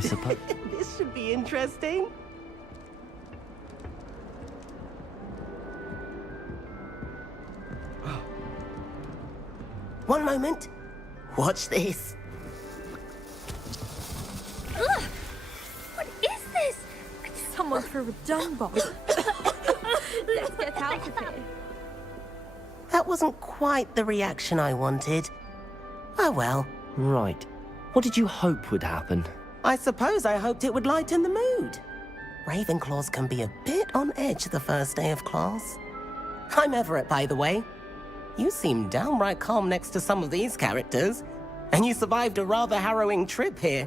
I suppose. This should be interesting. One moment. Watch this. Ugh! What is this? Someone threw a dung bomb. Let's get out of here. That wasn't quite the reaction I wanted. Oh well. Right. What did you hope would happen? I suppose I hoped it would lighten the mood. Ravenclaws can be a bit on edge the first day of class. I'm Everett, by the way. You seem downright calm next to some of these characters, and you survived a rather harrowing trip here.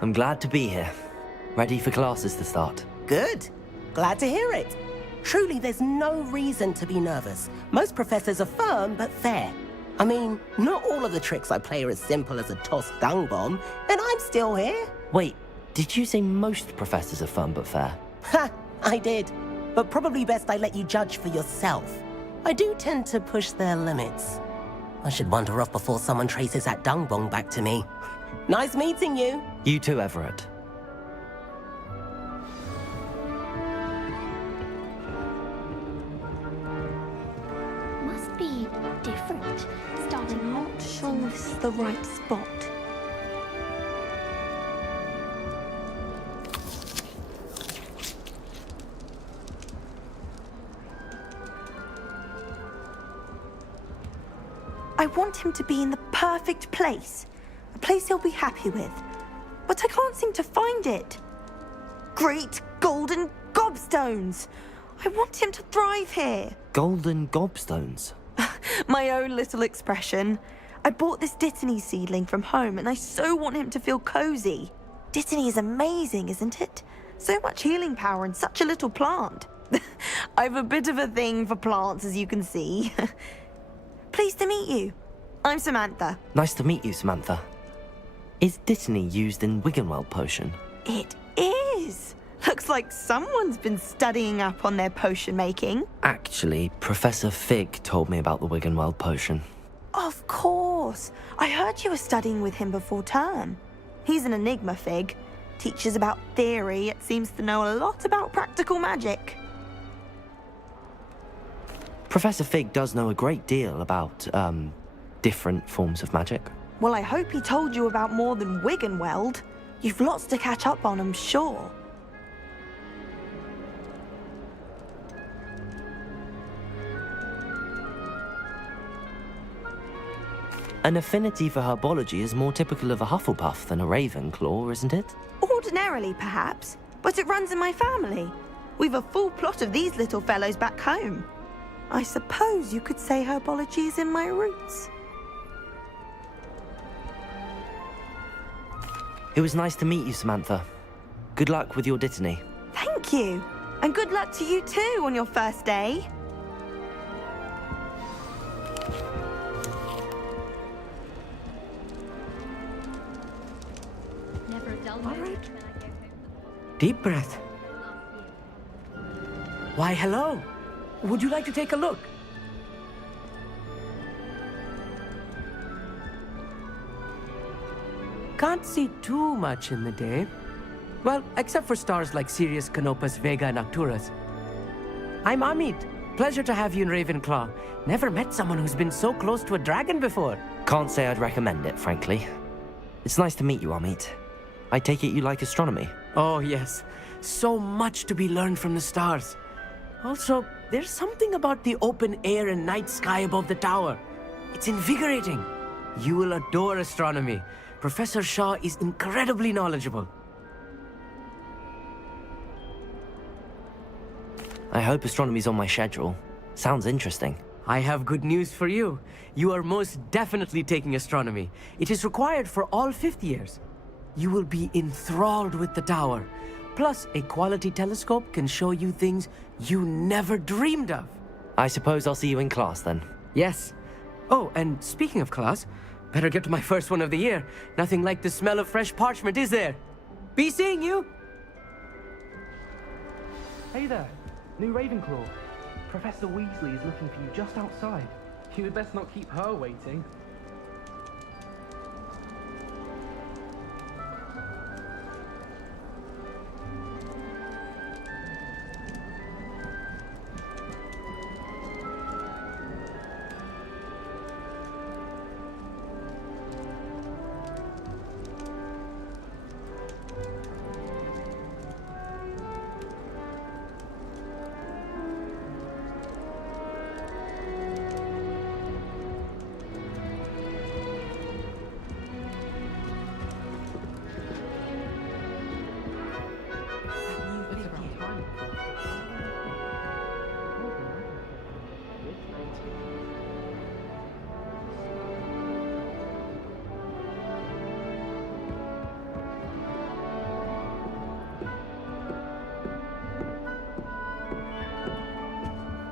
I'm glad to be here. Ready for classes to start. Good. Glad to hear it. Truly, there's no reason to be nervous. Most professors are firm but fair. I mean, not all of the tricks I play are as simple as a tossed dung bomb, and I'm still here. Wait, did you say most professors are fun but fair? Ha! I did. But probably best I let you judge for yourself. I do tend to push their limits. I should wander off before someone traces that dung bomb back to me. Nice meeting you. You too, Everett. Must be different, starting Not sure this is the right spot. I want him to be in the perfect place. A place he'll be happy with. But I can't seem to find it. Great golden gobstones! I want him to thrive here. Golden gobstones? My own little expression. I bought this Dittany seedling from home and I so want him to feel cozy. Dittany is amazing, isn't it? So much healing power in such a little plant. I've a bit of a thing for plants, as you can see. Pleased to meet you. I'm Samantha. Nice to meet you, Samantha. Is Dittany used in Wiggenweld potion? It is. Looks like someone's been studying up on their potion making. Actually, Professor Fig told me about the Wiggenweld potion. Of course. I heard you were studying with him before term. He's an enigma, Fig. Teaches about theory, yet seems to know a lot about practical magic. Professor Fig does know a great deal about, different forms of magic. Well, I hope he told you about more than Wiggenweld. You've lots to catch up on, I'm sure. An affinity for herbology is more typical of a Hufflepuff than a Ravenclaw, isn't it? Ordinarily, perhaps, but it runs in my family. We've a full plot of these little fellows back home. I suppose you could say herbology is in my roots. It was nice to meet you, Samantha. Good luck with your Dittany. Thank you. And good luck to you too on your first day. never a dull All moment right. when I go home. Deep breath. Why, hello. Would you like to take a look? Can't see too much in the day. Well, except for stars like Sirius, Canopus, Vega, and Arcturus. I'm Amit. Pleasure to have you in Ravenclaw. Never met someone who's been so close to a dragon before. Can't say I'd recommend it, frankly. It's nice to meet you, Amit. I take it you like astronomy. Oh, yes. So much to be learned from the stars. Also, there's something about the open air and night sky above the tower. It's invigorating. You will adore astronomy. Professor Shaw is incredibly knowledgeable. I hope astronomy's on my schedule. Sounds interesting. I have good news for you. You are most definitely taking astronomy. It is required for all fifth years. You will be enthralled with the tower. Plus, a quality telescope can show you things you never dreamed of. I suppose I'll see you in class then. Yes. Oh, and speaking of class, better get to my first one of the year. Nothing like the smell of fresh parchment, is there? Be seeing you! Hey there, new Ravenclaw. Professor Weasley is looking for you just outside. You had best not keep her waiting.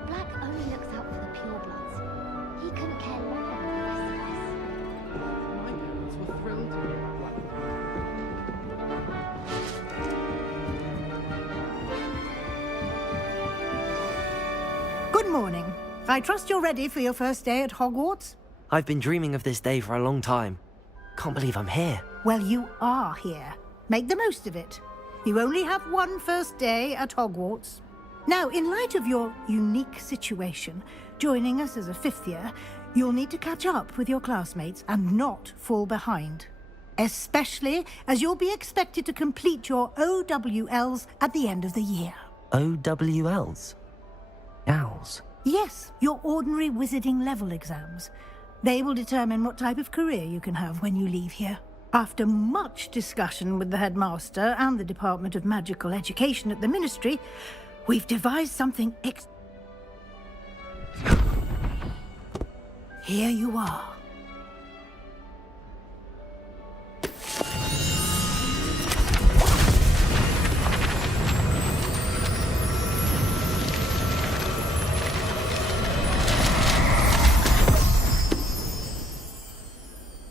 Black only looks out for the purebloods. He couldn't care more about the rest of us. My parents were thrilled to hear about Black. Good morning. I trust you're ready for your first day at Hogwarts? I've been dreaming of this day for a long time. Can't believe I'm here. Well, you are here. Make the most of it. You only have one first day at Hogwarts. Now, in light of your unique situation, joining us as a fifth year, you'll need to catch up with your classmates and not fall behind. Especially as you'll be expected to complete your OWLs at the end of the year. OWLs? Owls? Yes, your ordinary wizarding level exams. They will determine what type of career you can have when you leave here. After much discussion with the headmaster and the Department of Magical Education at the Ministry, we've devised something Here you are.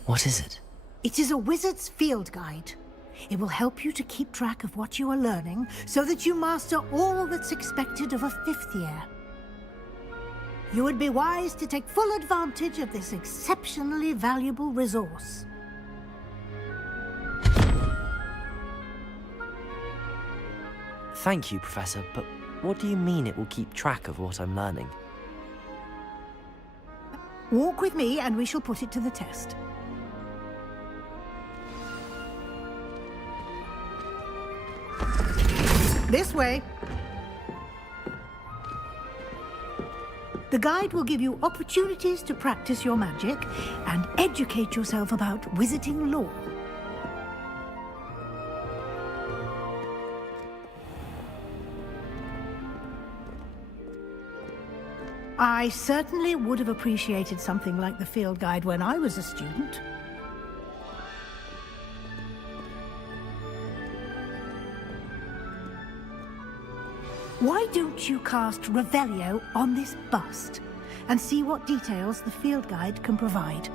What is it? It is a wizard's field guide. It will help you to keep track of what you are learning so that you master all that's expected of a fifth year. You would be wise to take full advantage of this exceptionally valuable resource. Thank you, Professor, but what do you mean it will keep track of what I'm learning? Walk with me and we shall put it to the test. This way. The guide will give you opportunities to practice your magic and educate yourself about wizarding lore. I certainly would have appreciated something like the field guide when I was a student. Why don't you cast Revelio on this bust and see what details the field guide can provide?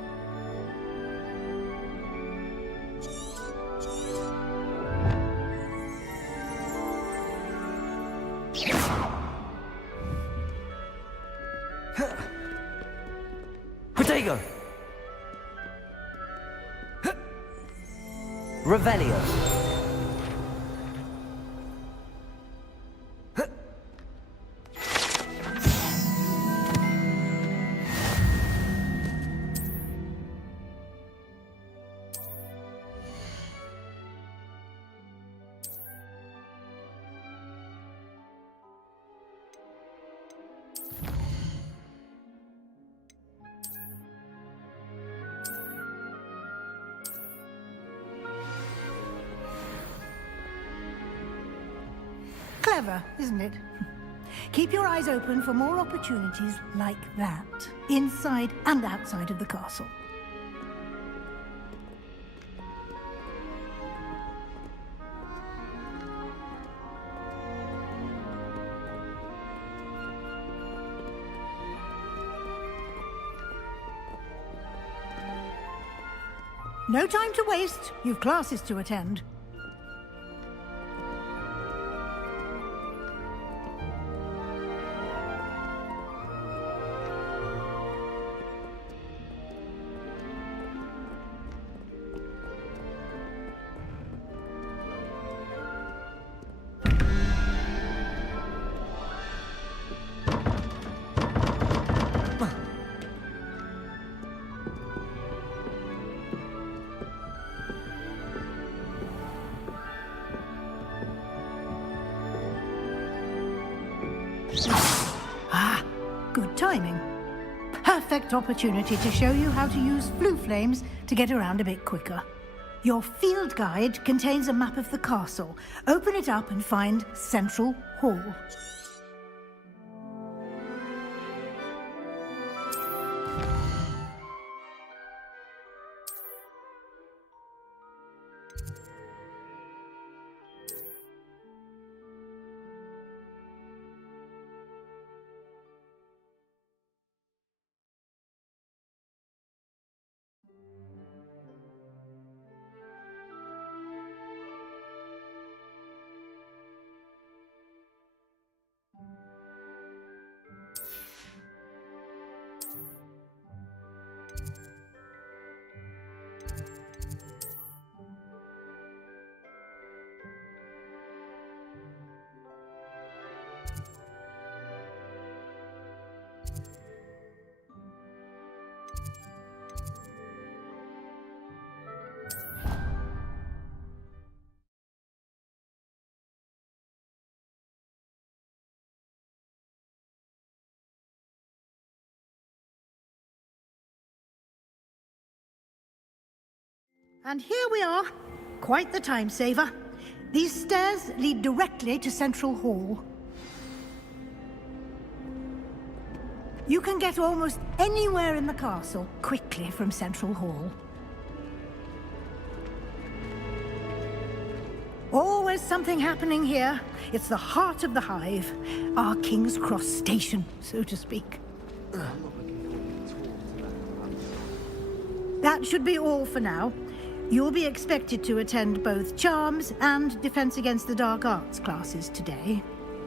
Protego! Revelio! Clever, isn't it? Keep your eyes open for more opportunities like that, inside and outside of the castle. No time to waste. You've classes to attend. climbing. Perfect opportunity to show you how to use flue flames to get around a bit quicker. Your field guide contains a map of the castle. Open it up and find Central Hall. And here we are. Quite the time saver. These stairs lead directly to Central Hall. You can get almost anywhere in the castle quickly from Central Hall. Always something happening here. It's the heart of the hive. Our King's Cross station, so to speak. That should be all for now. You'll be expected to attend both Charms and Defense Against the Dark Arts classes today.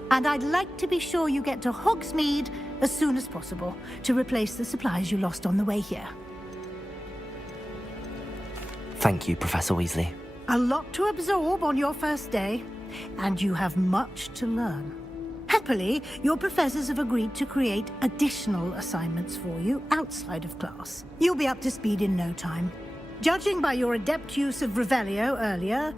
And I'd like to be sure you get to Hogsmeade as soon as possible to replace the supplies you lost on the way here. Thank you, Professor Weasley. A lot to absorb on your first day, and you have much to learn. Happily, your professors have agreed to create additional assignments for you outside of class. You'll be up to speed in no time. Judging by your adept use of Revelio earlier,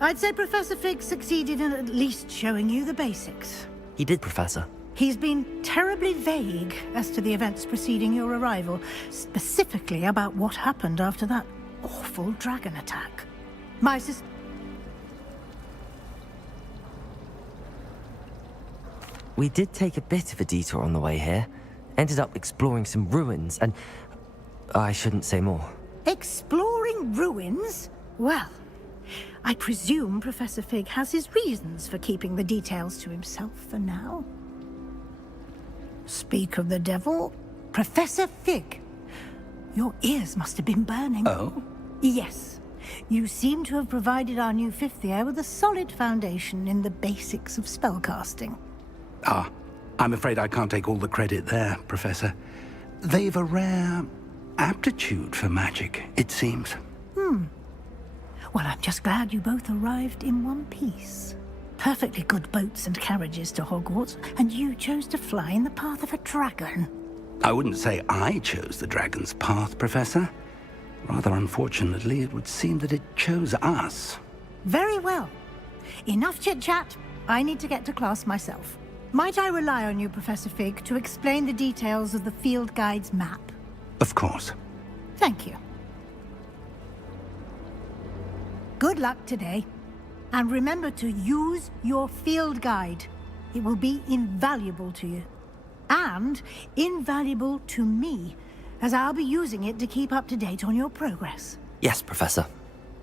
I'd say Professor Fig succeeded in at least showing you the basics. He did, Professor. He's been terribly vague as to the events preceding your arrival, specifically about what happened after that awful dragon attack. We did take a bit of a detour on the way here. Ended up exploring some ruins and... I shouldn't say more. Exploring ruins? Well, I presume Professor Fig has his reasons for keeping the details to himself for now. Speak of the devil, Professor Fig. Your ears must have been burning. Oh? Yes. You seem to have provided our new fifth year with a solid foundation in the basics of spellcasting. Ah, I'm afraid I can't take all the credit there, Professor. They've a rare aptitude for magic, it seems. Well, I'm just glad you both arrived in one piece. Perfectly good boats and carriages to Hogwarts, and you chose to fly in the path of a dragon. I wouldn't say I chose the dragon's path, Professor. Rather unfortunately, it would seem that it chose us. Very well. Enough chit-chat. I need to get to class myself. Might I rely on you, Professor Fig, to explain the details of the field guide's map? Of course. Thank you. Good luck today. And remember to use your field guide. It will be invaluable to you. And invaluable to me, as I'll be using it to keep up to date on your progress. Yes, Professor.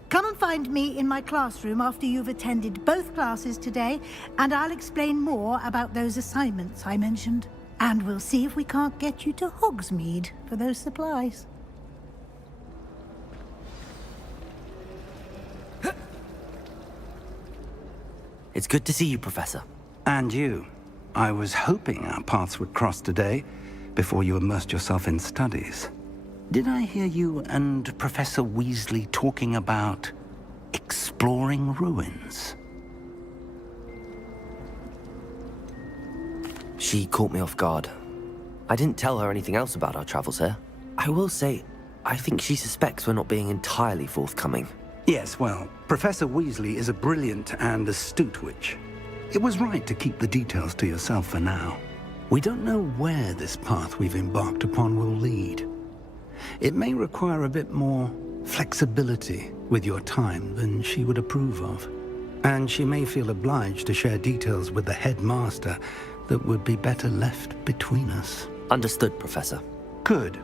Come and find me in my classroom after you've attended both classes today, and I'll explain more about those assignments I mentioned. And we'll see if we can't get you to Hogsmeade for those supplies. It's good to see you, Professor. And you. I was hoping our paths would cross today, before you immersed yourself in studies. Did I hear you and Professor Weasley talking about exploring ruins? She caught me off guard. I didn't tell her anything else about our travels here. I will say, I think she suspects we're not being entirely forthcoming. Yes, well, Professor Weasley is a brilliant and astute witch. It was right to keep the details to yourself for now. We don't know where this path we've embarked upon will lead. It may require a bit more flexibility with your time than she would approve of. And she may feel obliged to share details with the headmaster that would be better left between us. Understood, Professor. Good.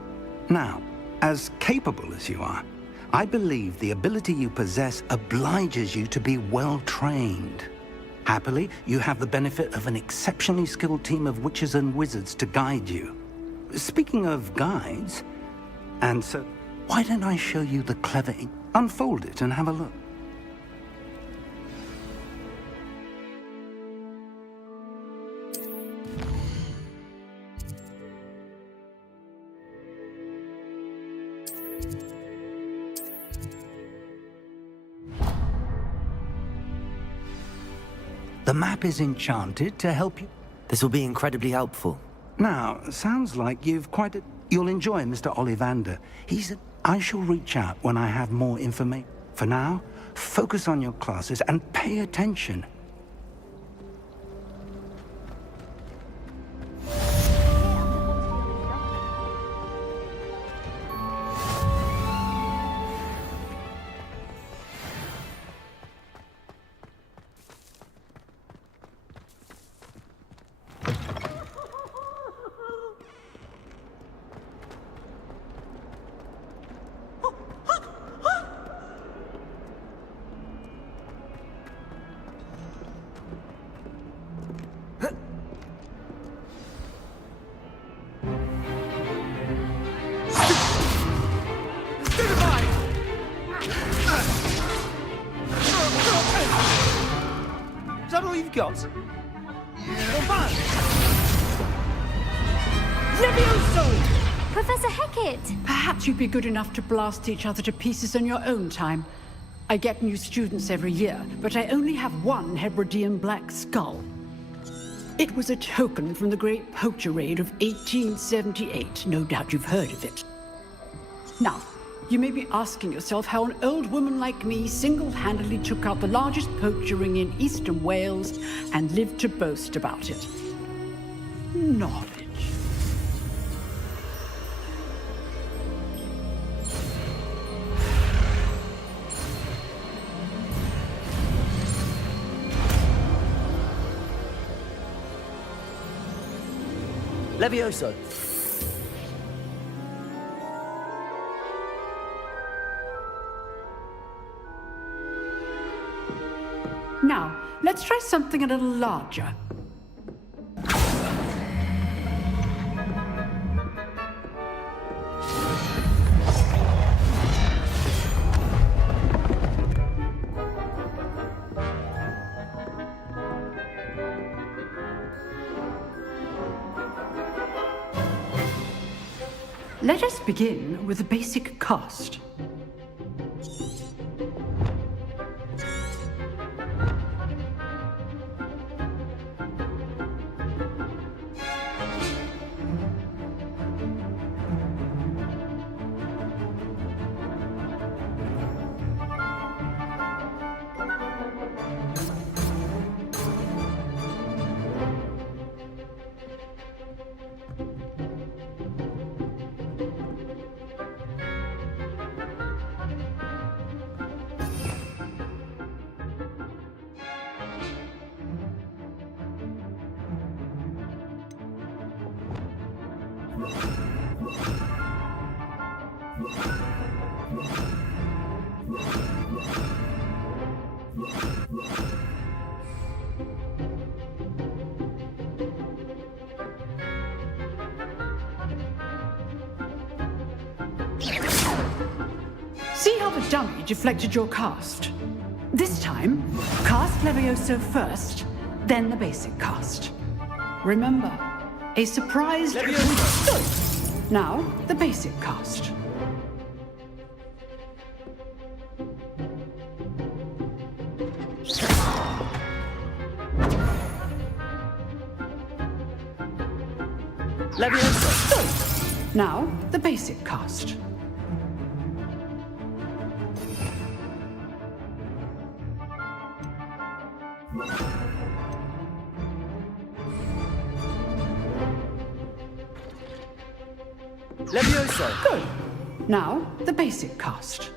Now, as capable as you are, I believe the ability you possess obliges you to be well-trained. Happily, you have the benefit of an exceptionally skilled team of witches and wizards to guide you. Speaking of guides, and so, why don't I show you the clever ink? Unfold it and have a look. The map is enchanted to help you. This will be incredibly helpful. Now, sounds like you've quite a... You'll enjoy Mr. Ollivander. I shall reach out when I have more information. For now, focus on your classes and pay attention. Is that all you've got? Professor Hecat! Perhaps you'd be good enough to blast each other to pieces in your own time. I get new students every year, but I only have one Hebridean black skull. It was a token from the Great Poacher Raid of 1878. No doubt you've heard of it. Now, you may be asking yourself how an old woman like me single-handedly took out the largest poacher ring in eastern Wales and lived to boast about it. Knowledge. Levioso. Now, let's try something a little larger. Let us begin with the basic cast. See how the dummy deflected your cast? This time, cast Levioso first, then the basic cast. Remember, a surprise... Levioso! Now, the basic cast. Levioso! Now, the basic cast. Levioso! Good. Now, the basic cast.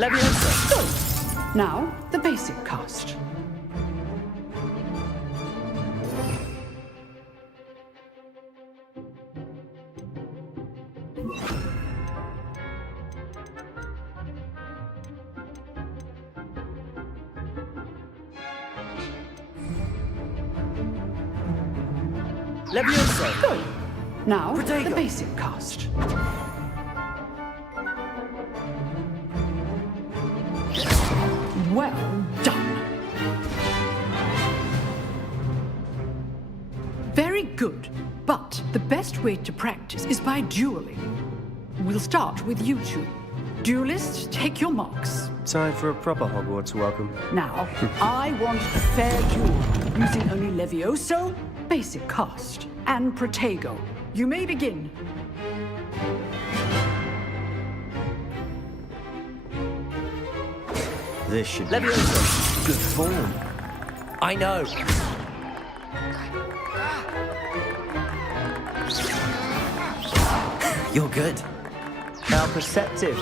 Levioso! Good. Now, the basic cast. Levioso! Good. Now, Protego. the basic cast. Well done. Very good. But the best way to practice is by dueling. We'll start with you two. Duelists, take your marks. Time for a proper Hogwarts welcome. Now, I want a fair duel, using only Levioso, basic cast, and Protego. You may begin. This should be... Levioso! Good form. I know. You're good. How perceptive.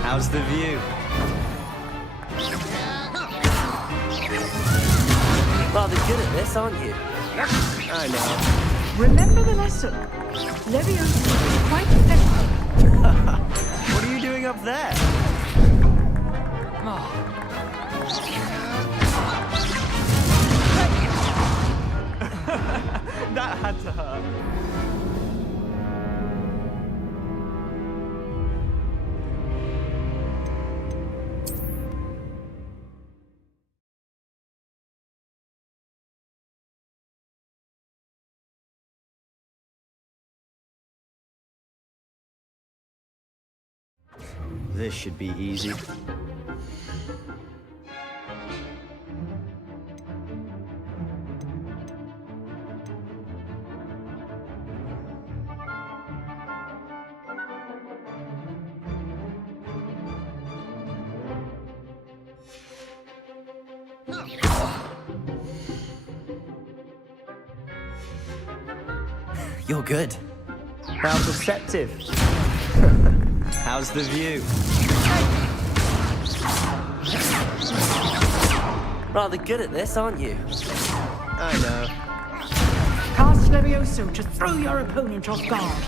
How's the view? Rather good at this, aren't you? I know. Remember the lesson. Levioso is quite effective. What are you doing up there? That had to hurt. This should be easy. You're good. How perceptive. How's the view? Rather good at this, aren't you? I know. Cast Levioso to throw your opponent off guard.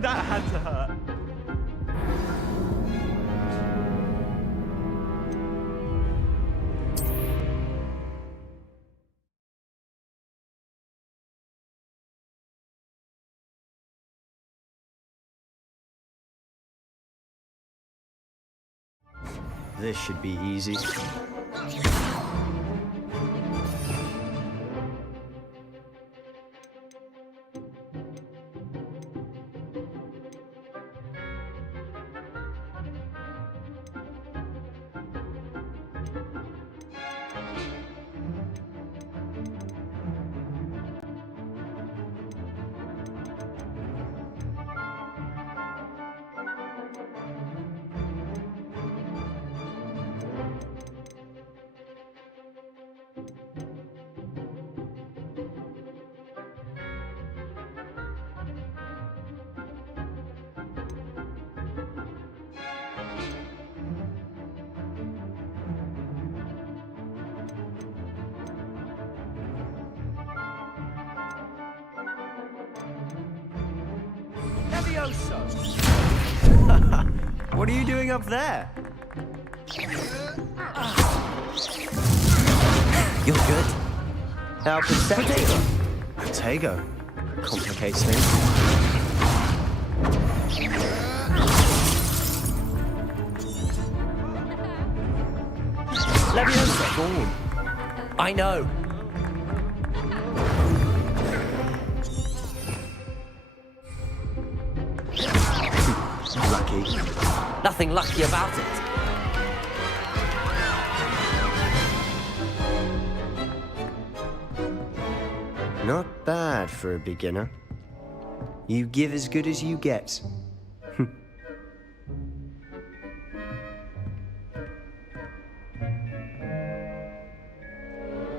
That had to hurt. This should be easy. Levioso! What are you doing up there? You're good? How perceptive. Protego. Complicates things. Leviosa! Gone. I know. Lucky. Nothing lucky about it. Not bad for a beginner. You give as good as you get.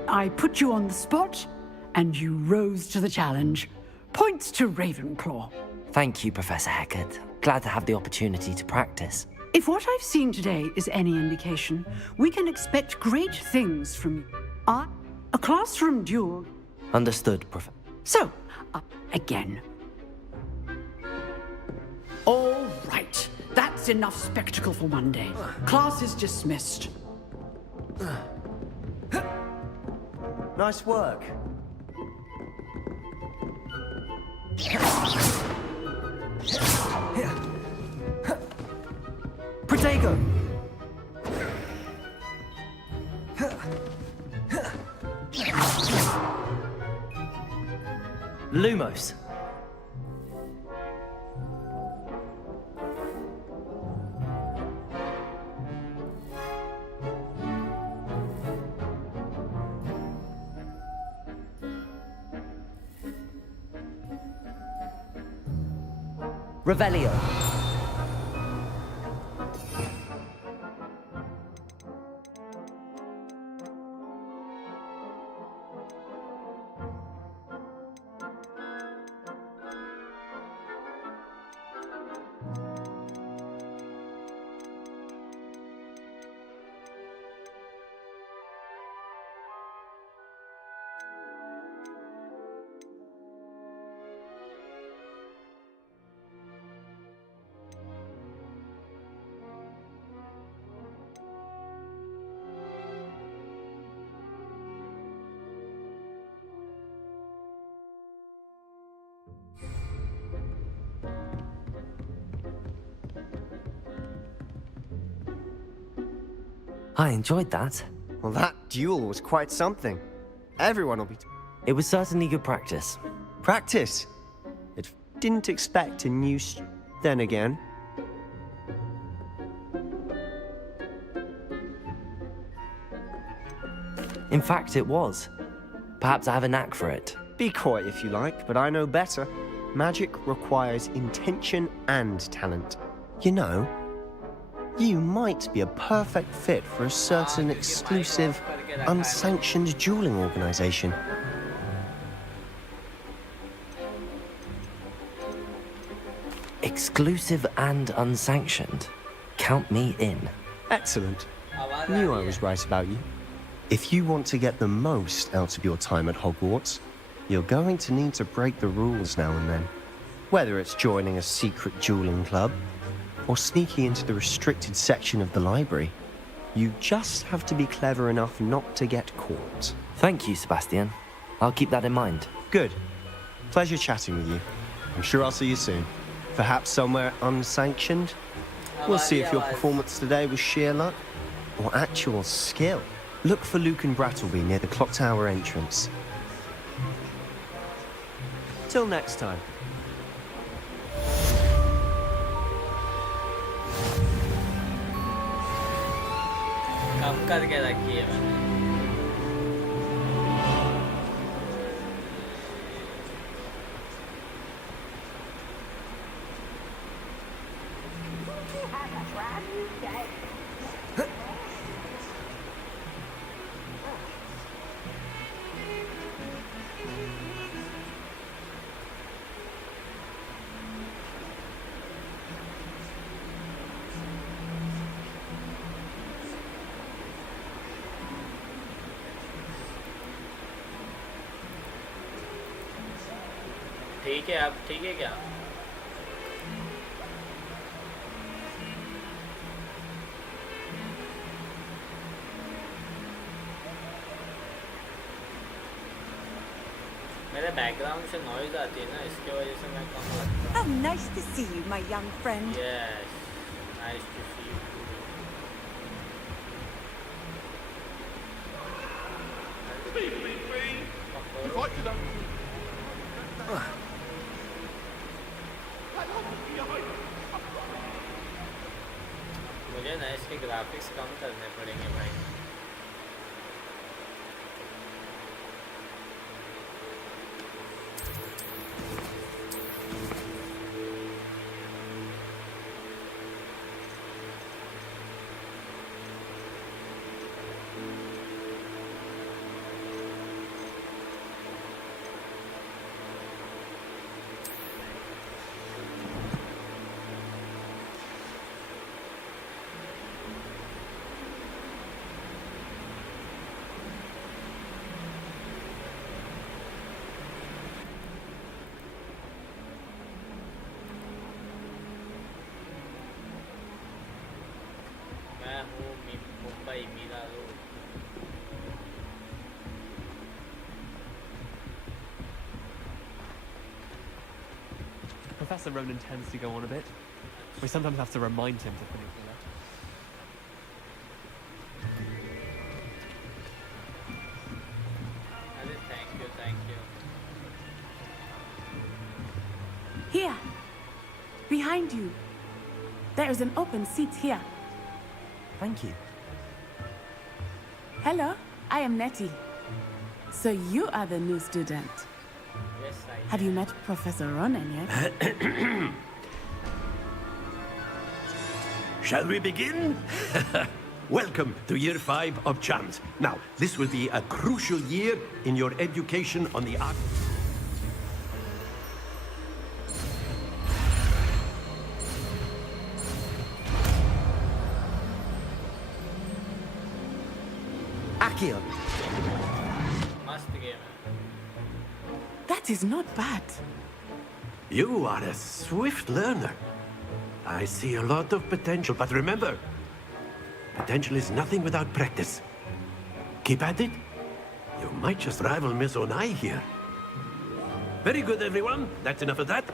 I put you on the spot, and you rose to the challenge. Points to Ravenclaw. Thank you, Professor Hecat. Glad to have the opportunity to practice. If what I've seen today is any indication, we can expect great things from you. A classroom duel. Understood, Professor. So, again. All right. That's enough spectacle for one day. Class is dismissed. Nice work. Protego! Lumos. Revelio. I enjoyed that. Well, that duel was quite something. Everyone will be... It was certainly good practice. Practice! Didn't expect a new... Then again... In fact, it was. Perhaps I have a knack for it. Be coy if you like, but I know better. Magic requires intention and talent. You know, you might be a perfect fit for a certain exclusive, unsanctioned dueling organization. Exclusive and unsanctioned. Count me in. Excellent. Knew I was right about you. If you want to get the most out of your time at Hogwarts, you're going to need to break the rules now and then. Whether it's joining a secret dueling club, or sneaking into the restricted section of the library, you just have to be clever enough not to get caught. Thank you, Sebastian. I'll keep that in mind. Good. Pleasure chatting with you. I'm sure I'll see you soon. Perhaps somewhere unsanctioned? We'll see if your performance today was sheer luck or actual skill. Look for Luke and Brattleby near the clock tower entrance. Till next time. कब करके रखी है मैंने ठीक है अब ठीक है क्या मेरा बैकग्राउंड से नॉइज आती है ना, इसके वजह से मैं कम लगता Oh, nice to see you, my young friend. हूँ। Yes, nice to see you. मुझे ना इसके ग्राफिक्स कम करने पड़ेंगे भाई। मैं हूँ Mumbai Mira road. Professor Ronan tends to go on a bit. We sometimes have to remind him to put it together. अरे thank you. Here, behind you. There is an open seat here. Thank you. Hello, I am Nettie. So you are the new student. Yes, I Have you met Professor Ronan yet? Shall we begin? Welcome to Year 5 of Charms. Now, this will be a crucial year in your education on the art. Akio! मस्त game है। That is not bad. You are a swift learner. I see a lot of potential, but remember, potential is nothing without practice. Keep at it. You might just rival Miss Onai here. Very good, everyone. That's enough of that.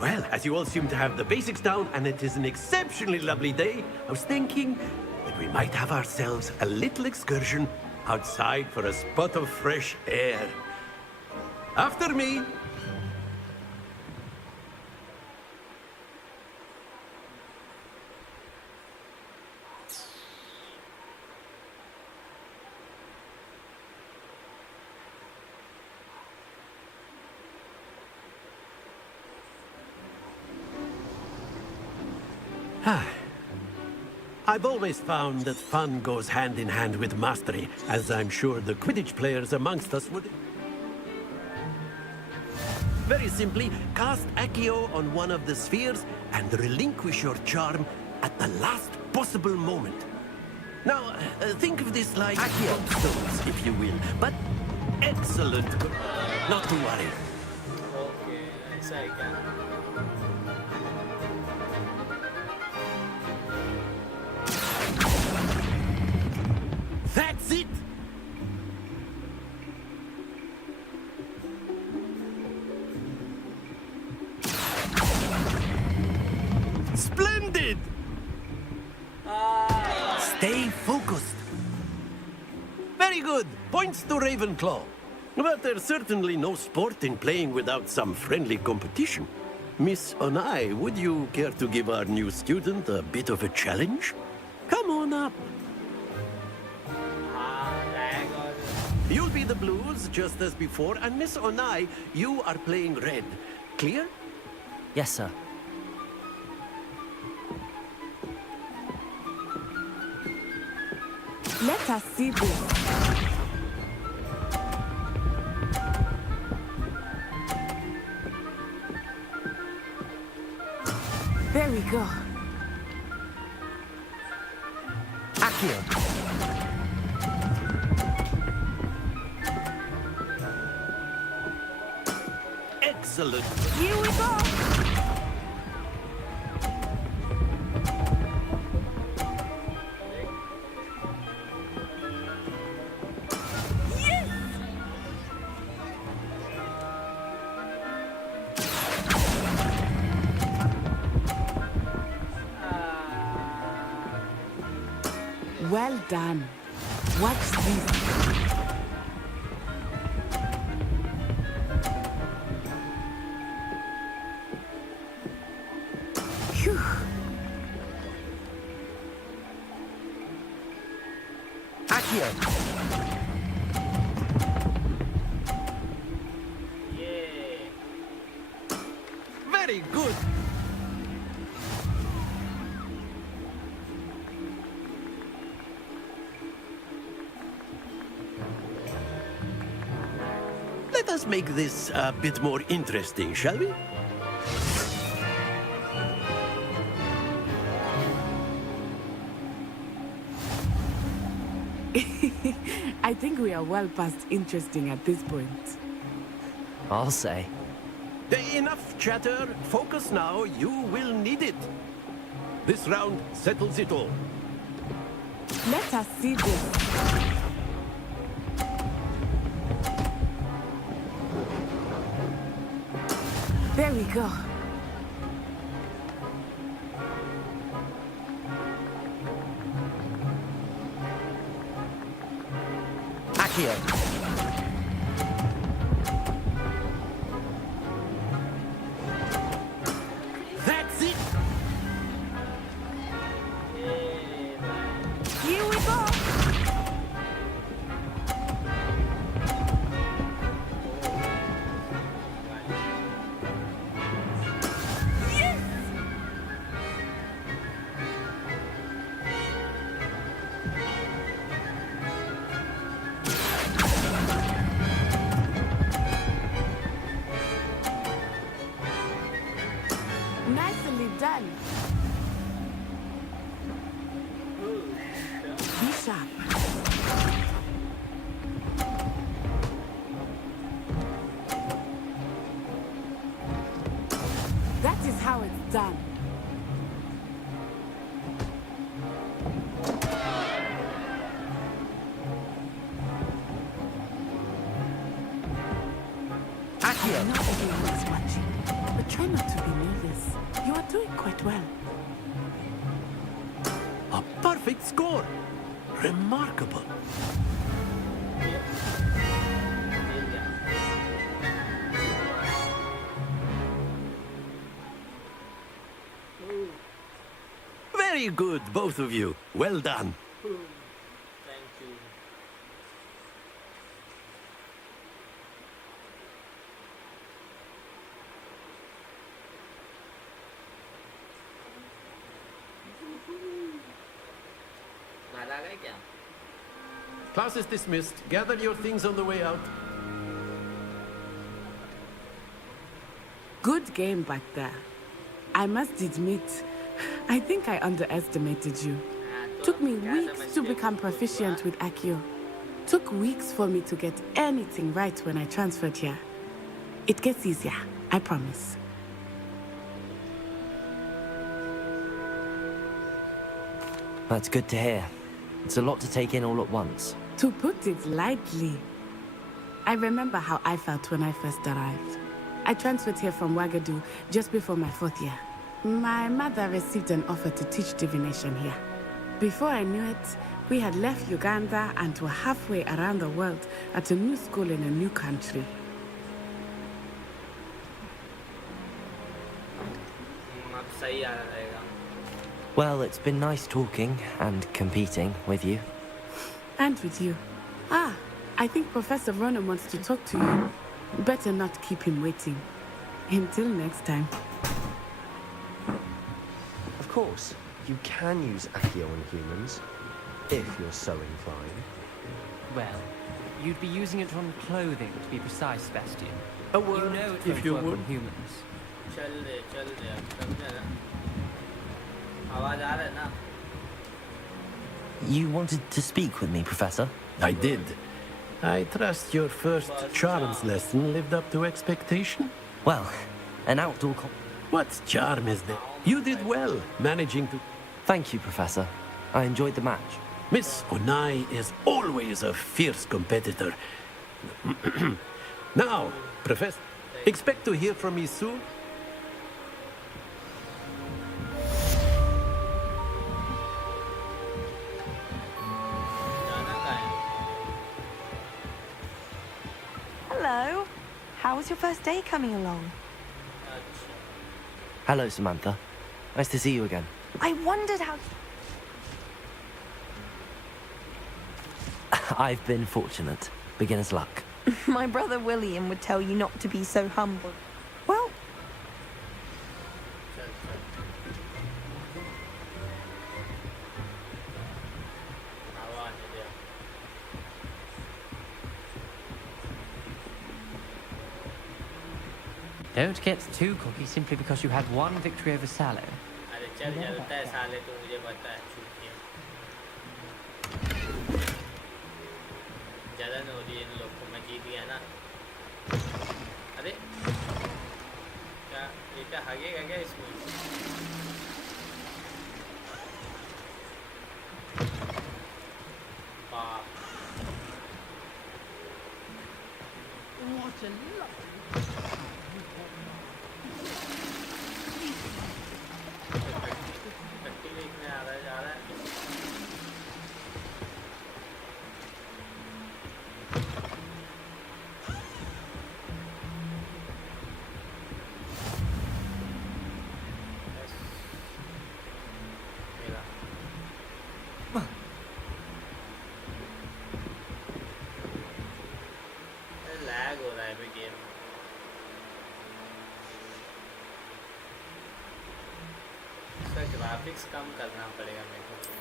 Well, as you all seem to have the basics down, and it is an exceptionally lovely day, I was thinking that we might have ourselves a little excursion outside for a spot of fresh air. After me. I've always found that fun goes hand in hand with mastery, as I'm sure the Quidditch players amongst us would. Very simply, cast Accio on one of the spheres and relinquish your charm at the last possible moment. Now, think of this like Accio stones, if you will, but excellent. Not to worry. Okay, ऐसा है क्या? That's it! Splendid! Stay focused. Very good. Points to Ravenclaw. But there's certainly no sport in playing without some friendly competition. Miss Onai, would you care to give our new student a bit of a challenge? Come on up. You'll be the blues, just as before, and Miss Onai, you are playing red. Clear? Yes, sir. Let us see this. There we go. Accio! Excellent. Here we go. Well done. Watch this. Phew. Accio! Very good. Let us make this a bit more interesting, shall we? I think we are well past interesting at this point. I'll say. Enough chatter. Focus now. You will need it. This round settles it all. Let us see this. There we go. Accio! That's it. Here we go. Nicely done. Be sharp. That is how it's done. Accio! I know everyone is watching, but try not to be nervous. You are doing quite well. A perfect score. Remarkable. Very good, both of you. Well done. Thank you. Lada gaya क्या? Class is dismissed. Gather your things on the way out. Good game back there. I must admit, I think I underestimated you. Took me weeks to become proficient with Accio. Took weeks for me to get anything right when I transferred here. It gets easier, I promise. That's good to hear. It's a lot to take in all at once. To put it lightly, I remember how I felt when I first arrived. I transferred here from Ouagadougou just before my 4th year. My mother received an offer to teach divination here. Before I knew it, we had left Uganda and were halfway around the world at a new school in a new country. अब सही आ रहा रहेगा. Well, it's been nice talking and competing with you. And with you. Ah, I think Professor Ronan wants to talk to you. Better not keep him waiting. Until next time. Of course, you can use Accio on humans, if you're so inclined. Well, you'd be using it on clothing, to be precise, Sebastian. A word, you know it if won't you work would. on humans. चल दे अब समझा ना. आवाज आ रहा है ना? You wanted to speak with me, Professor? I did. I trust your first charms lesson lived up to expectation? Well, an outdoor What charm is there? You did well, managing to... Thank you, Professor. I enjoyed the match. Miss Onai is always a fierce competitor. Now, Professor, expect to hear from me soon. your first day coming along? Hello, Samantha. Nice to see you again. I wondered how... I've been fortunate. Beginner's luck. My brother William would tell you not to be so humble. Well... Don't get too cocky simply because you had one victory over Sallow. अरे चल जलता है साले तो मुझे पता है चूतिया जलन हो रही है इन लोग को मैं जीत गया ना अरे क्या ये क्या हगेगा क्या इसमें बाप What a lovely टट्टी देखने आ रहा है जा रहा है लैग हो रहा है अभी गेम इसका ग्राफिक्स कम करना पड़ेगा मेरे को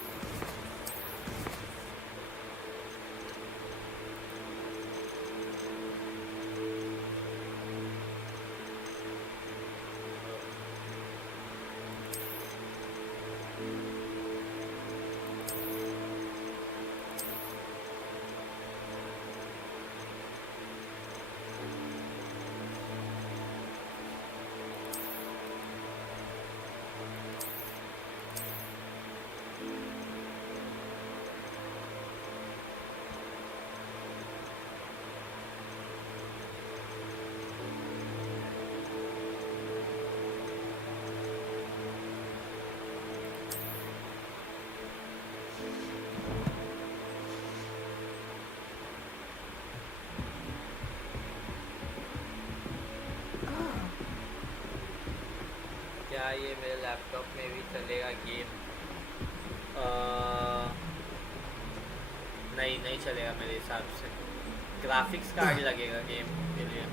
क्या ये मेरे लैपटॉप में भी चलेगा गेम नहीं चलेगा मेरे हिसाब से ग्राफिक्स कार्ड लगेगा गेम के लिए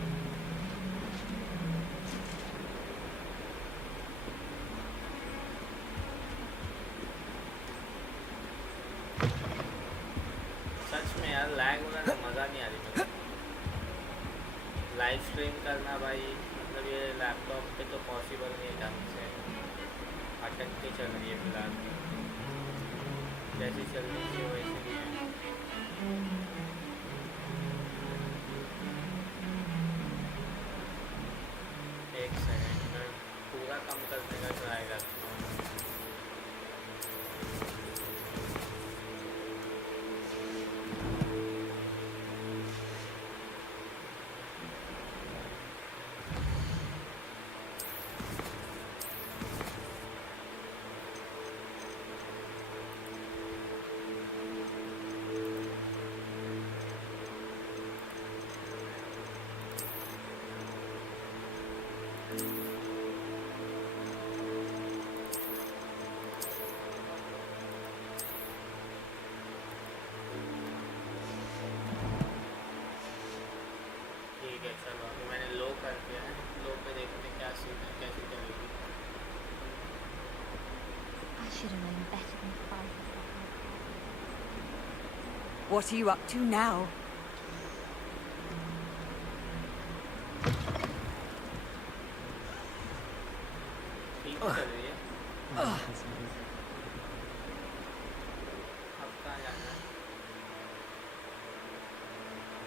सच में यार लैग हो रहा है मज़ा नहीं आ रही मेरे लाइव स्ट्रीम करना भाई मतलब ये लैपटॉप पे तो पॉसिबल नहीं है ढंग से अटक के चल रही है फिलहाल जैसी चल रही थी वैसे नहीं है एक सेकेंड मैं पूरा कम करने का ट्राई करता हूँ ठीक है चलो अभी मैंने लो कर दिया है लो पे देखते हैं क्या सीन है कैसे चलेगी I should have known better than to fight. What are you up to now? ठीक चल रही है अब कहाँ जाना है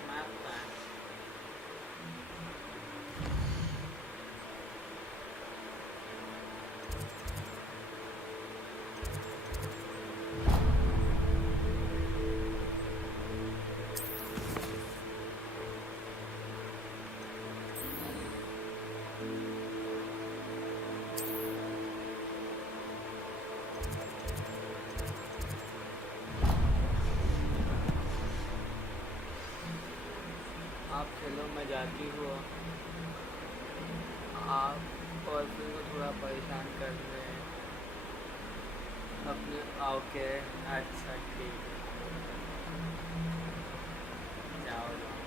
मैप कहाँ है आप खेलो मैं जाती हूँ थोड़ा परेशान करने अपने ओके अच्छा ठीक जाओ जाओ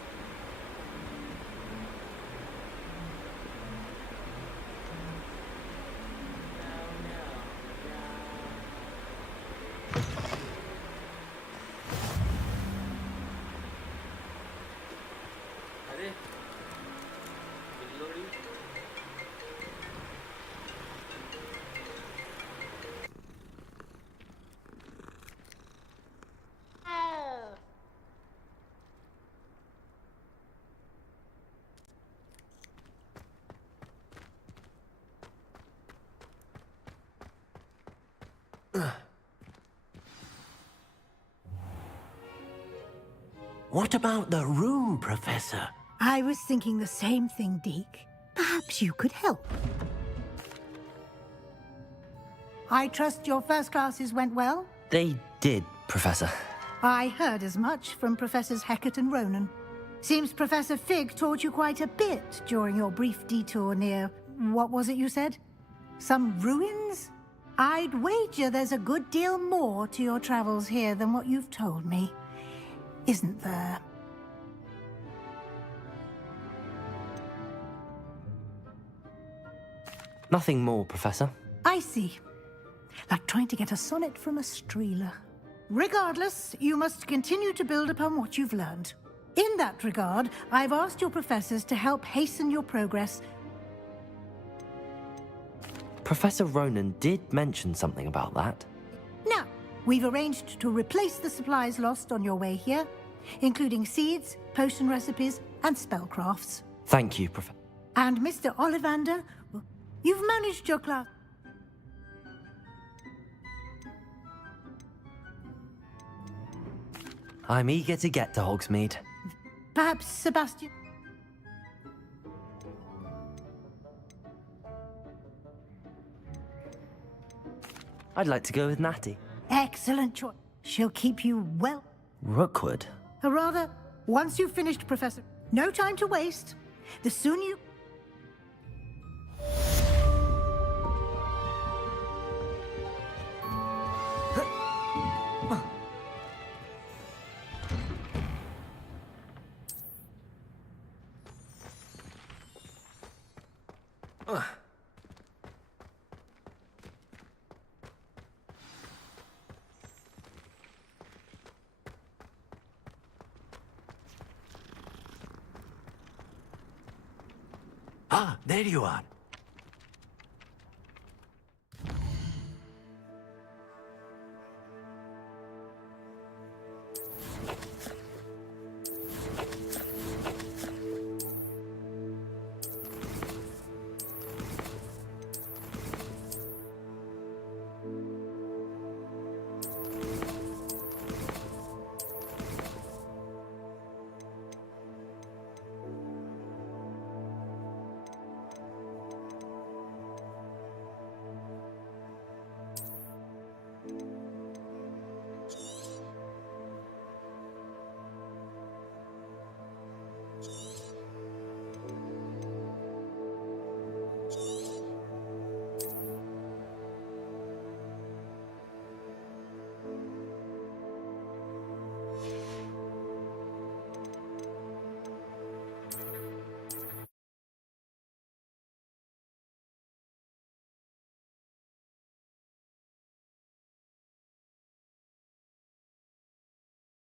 अरे बिल्लोड़ी What about the room, Professor? I was thinking the same thing, Deke. Perhaps you could help. I trust your first classes went well? They did, Professor. I heard as much from Professors Hecat and Ronan. Seems Professor Fig taught you quite a bit during your brief detour near... what was it you said? Some ruins? I'd wager there's a good deal more to your travels here than what you've told me. Isn't there? Nothing more, Professor. I see. Like trying to get a sonnet from a streeler. Regardless, you must continue to build upon what you've learned. In that regard, I've asked your professors to help hasten your progress. Professor Ronan did mention something about that. Now, we've arranged to replace the supplies lost on your way here, including seeds, potion recipes, and spellcrafts. Thank you, Professor. And Mr. Ollivander, you've managed your class. I'm eager to get to Hogsmeade. Perhaps Sebastian? I'd like to go with Natty. Excellent choice. She'll keep you well. Rookwood? Or rather, once you've finished, Professor, no time to waste. The sooner you... Ah, there you are.